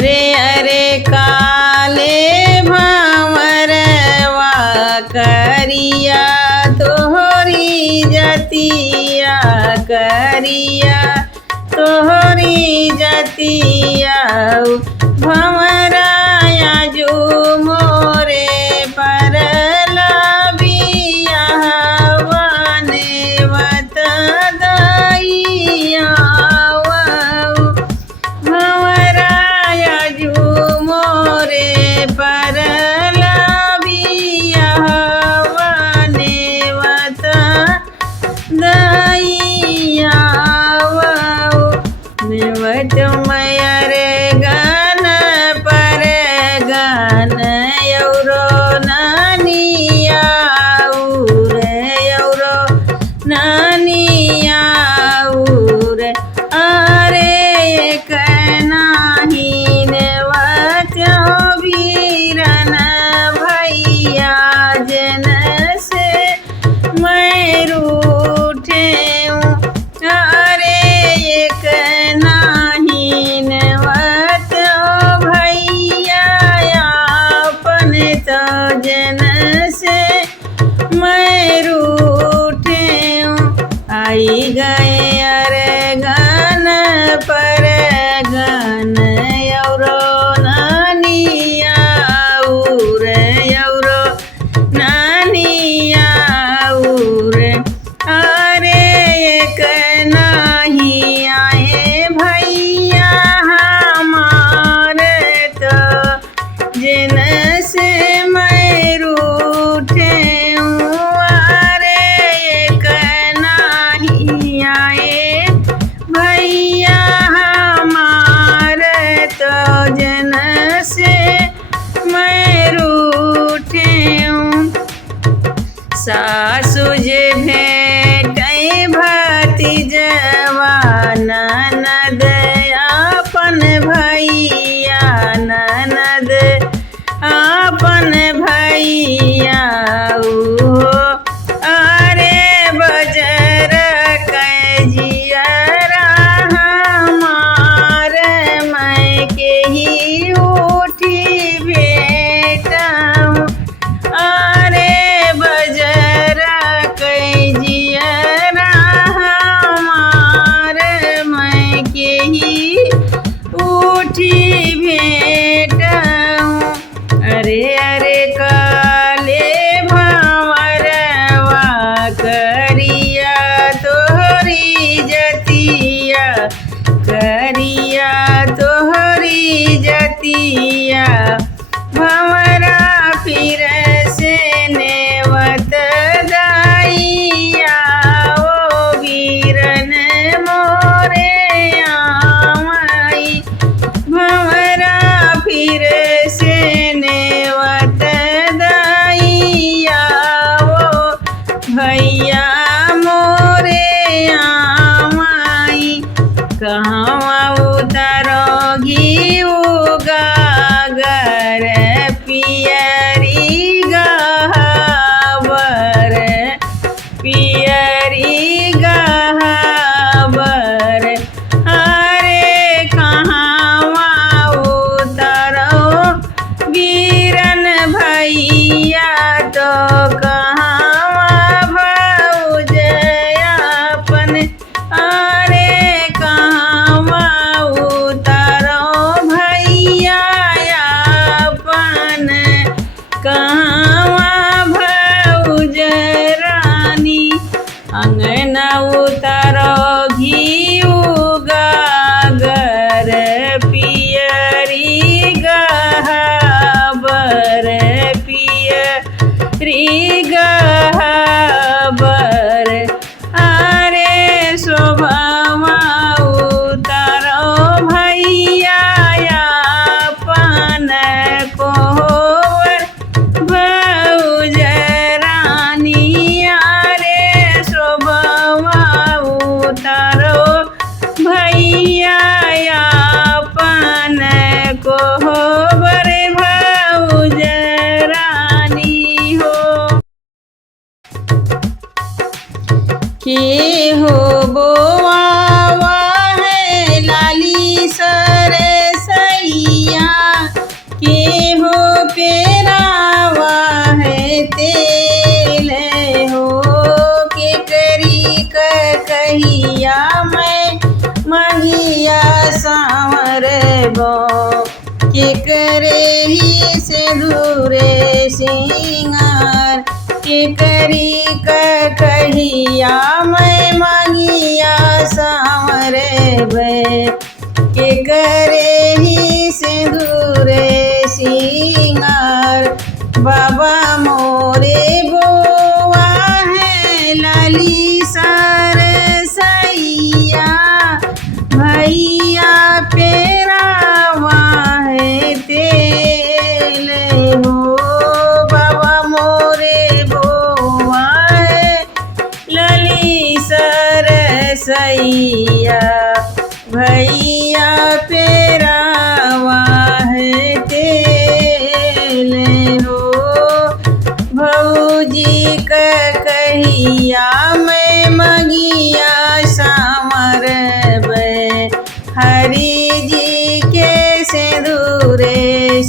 अरे अरे काले भंवरवा करिया तोहरी जतिया करिया तोहरी जतिया भंवराया जो मोरे परला बिया बने वत दइया भंवराया जो मोरे परला बिया बने वत दइया नेवत मयर गन पर गन यौरो नानिया यौरो नानिया अरे एक नाही नेवत वीरन भैया जन से मैं रूठे अरे एक नाही नेवत भैया अपन तो जन से मैं रूठे आई गए अरे गन पर गन यौरो नानिया यौरो नानिया अरे एक नाही आए भैया हमारे तो जिन से मैं रूठे अरे एक नाही आए भैया हमारे तो जिन से मैं रूठे सासु जे भेटै भतीजवा ननद अपन भैया ननद अपन भैया अरे बजर कजियरा हमार मैं के ही उठी बेटा अरे बजर कजियरा हमार मैं के ही उठी भेटा अरे अरे काले भंवरवा करिया तोहरी जतिया करिया तोहरी जतिया भंवरा फिर से नेवत दाइया ओ वीरन मोरे आमाई भंवरा फिर से नेवत दाइया ओ भैया मोरे आमाई कहवा उतरोगी उगा गो के करे ही सिंदूरे सिंगार के करी कहिया मैं मांगिया सांवरे बे के करे ही सिंदूरे सिंगार बाबा मोरे बोआ है लाली सर सैया भैया पेरावा है तेल हो बाबा मोरे बोआ है लाली सर सैया भैया पेरावा है तेल हो भौजी कहिया मैं मगिया सामर बे हरि जी के सिंदूरे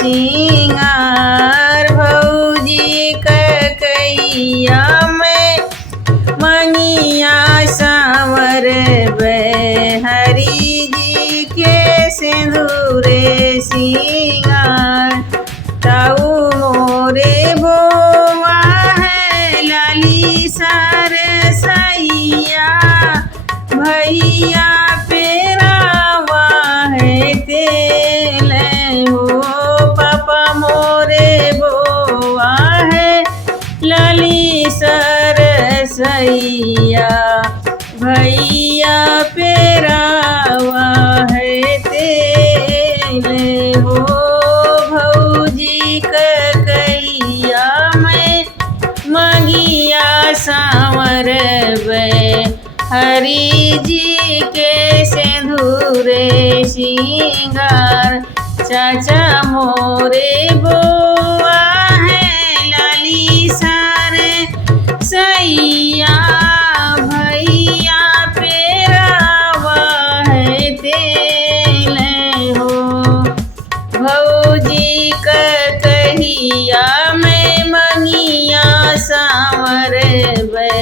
सिंगार भौजी कहिया मैं मंगिया सांवर बे हरि जी के सिंदूरे सिंगार ताऊ मोरे बोआ है लाली सर सैया भैया पेरावा है तेल हो पापा मोरे बोआ है लाली सर सैया भैया पेरावा है तेल हो भौजी कहिया मैं मंगिया सांवर बे हरि जी के सिंदूरे सिंगार चाचा मोरे बोआ है लाली सारे सैया भैया पेरावा है तेल हो भौजी कहिया मैं मंगिया सांवर बे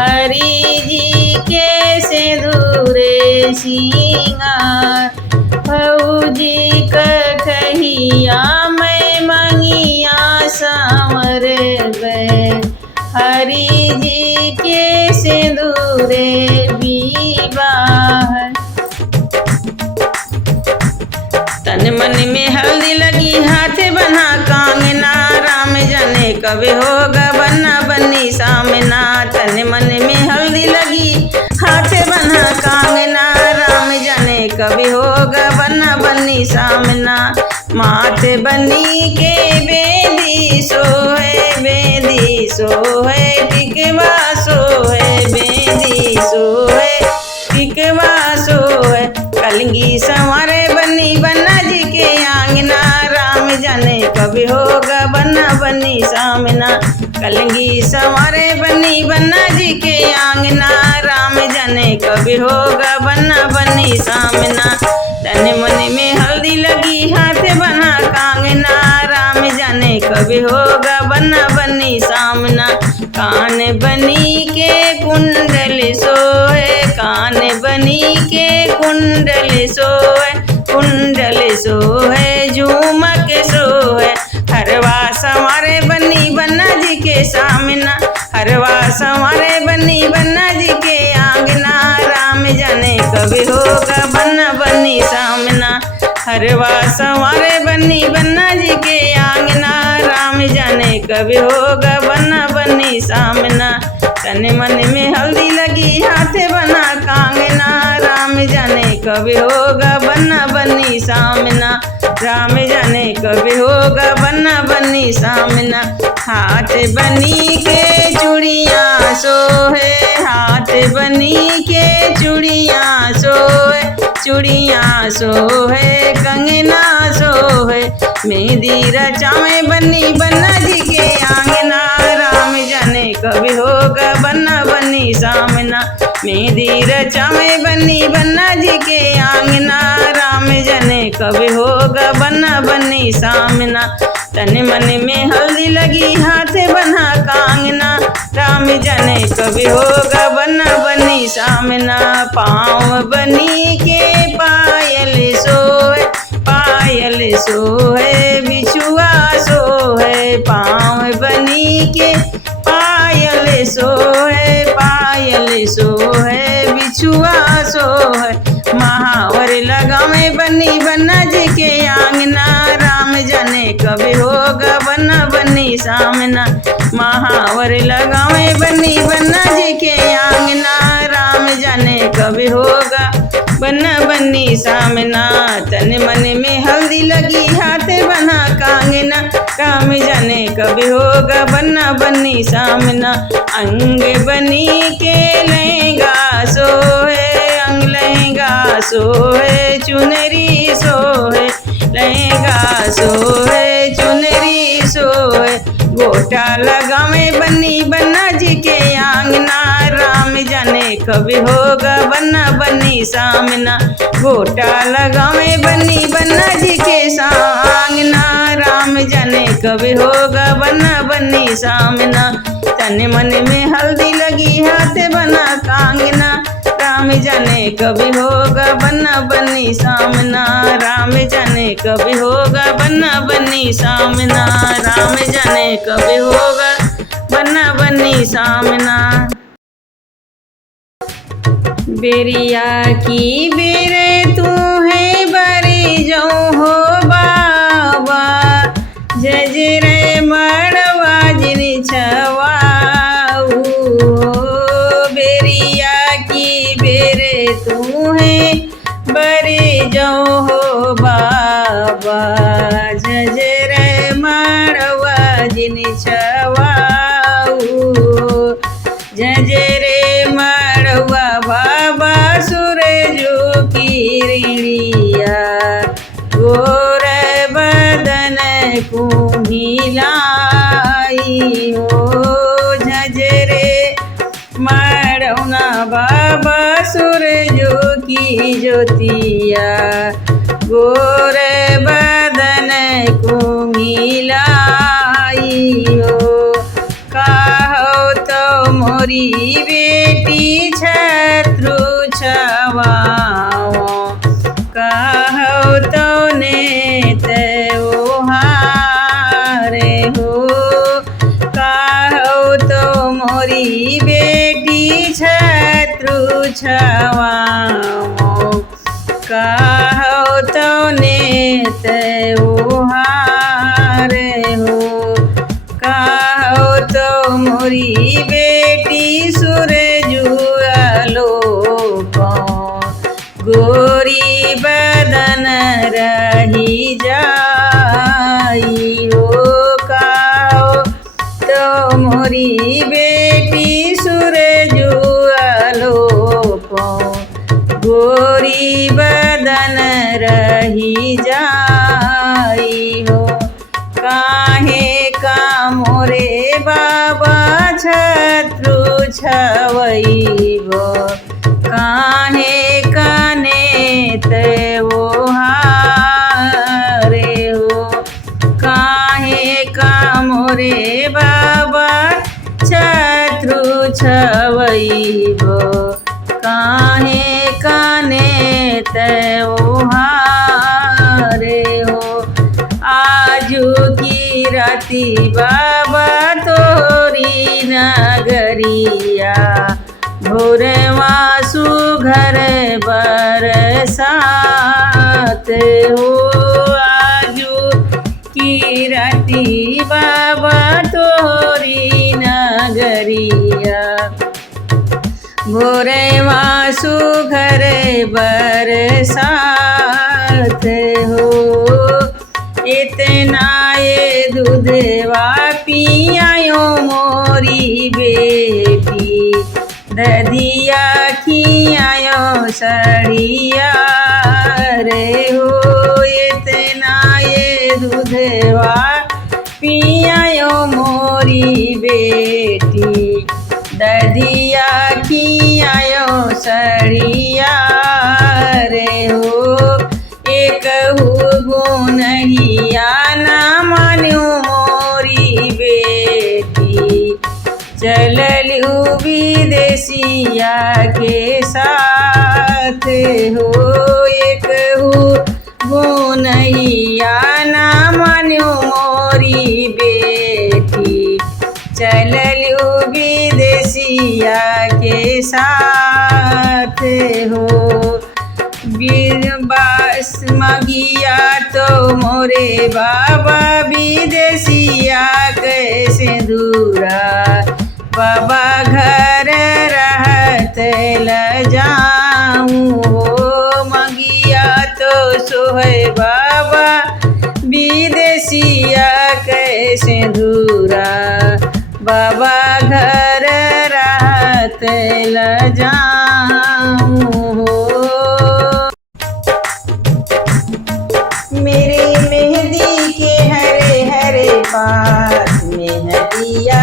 हरि जी के सिंदूरे सिंगार भौजी कहिया मैं मंगिया सांवर बे हरि जी के सिंदूरे विवाह तन मन में हल्दी लगी हाथ बना कांगना राम जाने कब होगा बन्ना बन्नी सामना तन मन में हल्दी लगी हाथ बना कांगना राम जाने कब होगा बन्ना बन्नी सामना मात बनी के बेदी सोहे टिकवा सोहे बेदी सोहे टिकवा सोहे कलंगी संवारे बनी बन्ना जी के आंगना राम जाने कब होगा बन्ना बन्नी सामना कलंगी संवारे बनी बन्ना जी के आंगना राम जाने कब होगा बन्ना बन्नी सामना तन मन में हल्दी लगी हाथ बना कांगना राम जाने कब होगा बन्ना बन्नी सामना कान बनी के कुंडल सोए कान बनी के कुंडल सोए झूमक सोए हरवा संवारे बनी बन्ना जी के सामना हरवा संवारे बनी बन्ना जी के आंगना राम जाने कब होगा बन्ना बन्नी सामना हरवा संवारे बनी बन्ना जी के आंगना राम जाने कब होगा बन्ना बन्नी सामना तन मन में हल्दी लगी हाथ बना कांगना राम जाने कब होगा बन्ना बन्नी सामना राम जाने कब होगा बन्ना बन्नी सामना हाथ बनी के चूड़ियाँ सोहे हाथ बनी के चूड़ियाँ सोहे कंगना सोहे मेहंदी रचावे बन्नी बन्ना जी के आंगना राम जाने कब होगा बन्ना बन्नी सामना मेहंदी रचावे बन्नी बन्ना जी के आंगना राम जाने कब होगा बन्ना बन्नी सामना तन मन में हल्दी लगी हाथ बना कांगना राम जाने कब होगा बन्ना बन्नी सामना पाँव बनी के पायल सोए पायल सोहे बिछुआ सोहे पाँव बनी के पायल सोहे बिछुआ सोहे महावर लगावे बनी बन्ना जी के आंगना राम जाने कब होगा बन्ना बन्नी सामना महावर लगावे बनी बन्ना जी के आंगना राम जाने कब होगा बन्ना बन्नी सामना तन मन में हल्दी लगी हाथ बना कांगना काम जाने कब होगा बन्ना बन्नी सामना अंग बनी के लहंगा सोहे अंग लहंगा सोहे चुनरी सोहे लहंगा सोहे चुनरी सोहे गोटा लगावे बन्नी बन्ना जी के आंगना राम जाने कब होगा बन्ना बन्नी सामना गोटा लगावे बन्नी बन्ना जी के आंगना राम जाने कब होगा बन्ना बन्नी सामना तन मन में हल्दी लगी हाथ बना कांगना राम जाने कब होगा बन्ना बन्नी सामना राम जाने कब होगा बन्ना बन्नी सामना राम जाने कब होगा बन्ना बन्नी सामना। बेरिया की बेरे तू है बरी जो हो बाबा जजरे मड़वा जिन छवाऊ बेरिया की बेरे तू है बरी जो हो बाबा जजरे मड़वा जिन छवाऊ जजरे मड़वा बाबा सूरजो की ऋणिया गोर बदन को मिलाई हो झजरे मड़ौना बाबा सूरजो की ज्योतिया गोर बदन को मिलाई हो कहो तो मोरी बेटी छत्रु छवाओ कहो तो नेत ओहारे हो कहो तो मोरी बेटी छत्रु छवाओ कहो तो नेत ओहारे हो कहो तो मोरी बेटी सूरजुआलो गोरी बदन रही जाई हो कहो तो मोरी बेटी सूरजुआलो गोरी बदन रही जाई हो काहे का मोरे बाबा छत्रु छवैबो काहे काने ते वो हारे हो काहे का मोरे बाबा छत्रु छवैबो काहे काने ते वो हारे हो आजू की राती बाबा तोरी नगरिया भोरवा सुघर बरसात हो आजू की राती बाबा तोरी नगरिया भोरवा सुघर बरसात हो इतना ये दूधवा पियायो मोरी बेटी ददिया खियायो सड़िया रे हो इतना ये दूधवा पियायो मोरी बेटी ददिया खियायो सड़िया रे हो एक गुनहिया ना मान्यू मोरी बेटी चललू विदेशिया के साथ हो एक गुन नैया ना मान्यो मोरी बेटी, चललू विदेशिया के साथ हो। बास मगिया तो मोरे बाबा विदेशिया कैसे दूरा, बाबा घर रहत ल जाऊँ हो। मगिया तो सोहे बाबा विदेशिया कैसे दूरा, बाबा घर रहत ल जाऊँ हो। मेरे मेहंदी के हरे हरे पात मेहंदिया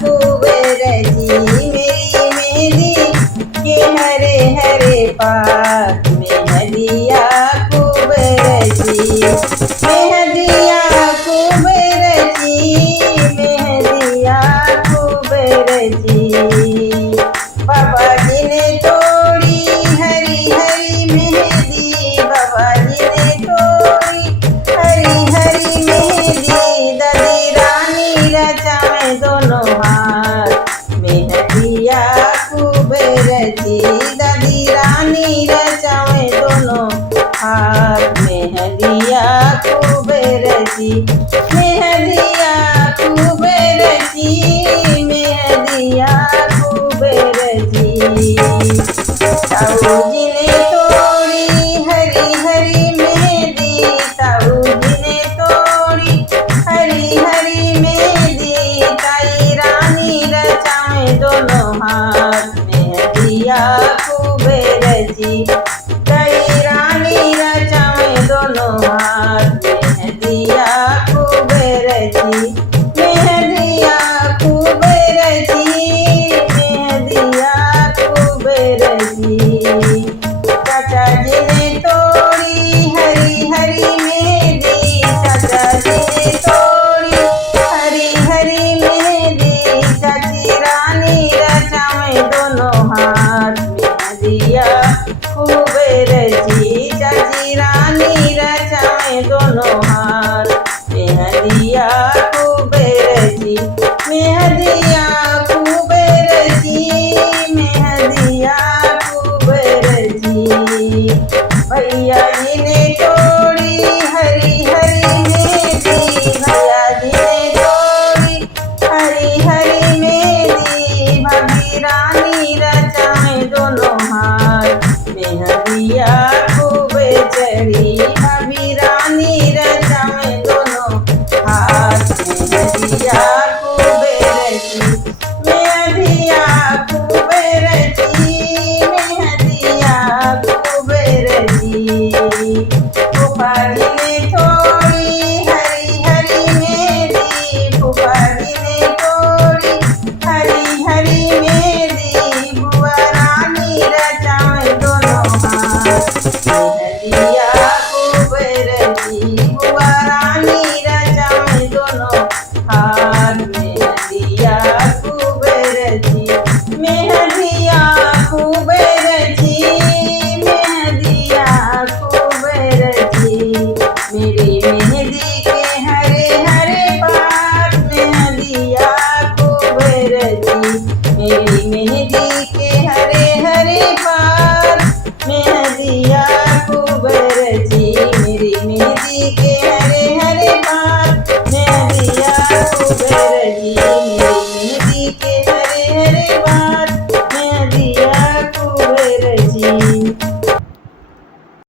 खूब रची, मेरी मेहंदी के हरे हरे पात मेहंदिया खूब रची, मेहंदिया खूब रची, मेहंदिया खूब रची। बाबा जी ने तोड़ी हरी हरी मेहंदी, बाबा जी ने तोड़ी हरी हरी मेहंदी, दादी रानी रचावे दोनों हाथ मेहंदिया खूब रची, दादी रानी रचावे दोनों हाथ मेहंदिया खूब रची, मेहंदिया खूब रची, मेहंदिया खूब रची। ताऊ जी ने तोड़ी हरी हरी मेहंदी, ताऊ जी ने तोड़ी हरी हरी मेहंदी, ताई रानी रचावे दोनों हाथ मेहंदिया खूब रची, ताई रानी रचावे दोनों हाथ मेहंदिया खूब रची, मेहंदिया खूब रची, मेहंदिया खूब रची। चाचा जी ने तोड़ी हरी हरी मेहंदी, चाचा जी ने तोड़ी हरी हरी मेहंदी, चाची रानी रचावे दोनों हाथ मेहंदिया खूब रची, चाची रानी रचावे दोनों हाथ मेहंदिया खूब रची, मेहंदिया खूब रची, मेहंदिया खूब रची। भैया जी ने तोड़ी हरी हरी मेहंदी, भैया जी ने तोड़ी हरी हरी मेहंदी, भाभी रानी रचावे दोनों हाथ मेहंदिया खूब चढ़ी, भाभी रानी रचावे दोनों हाथ मेहंदिया खूब रची, मेहंदिया खूब रची, मेहंदिया खूब रची। फूफा जी ने तोड़ी हरी हरी मेहंदी, फूफा जी ने तोड़ी हरी हरी मेहंदी, बुआ रानी रचावे दोनों हाथ मेहंदिया खूब रची, बुआ रानी रचावे दोनों हाथ मेहंदिया खूब रची, मेहंदिया खूब रची, मेहंदिया खूब रची। मेरी मेहंदी के हरे हरे पात मेहंदिया खूब रची, मेरी मेहंदी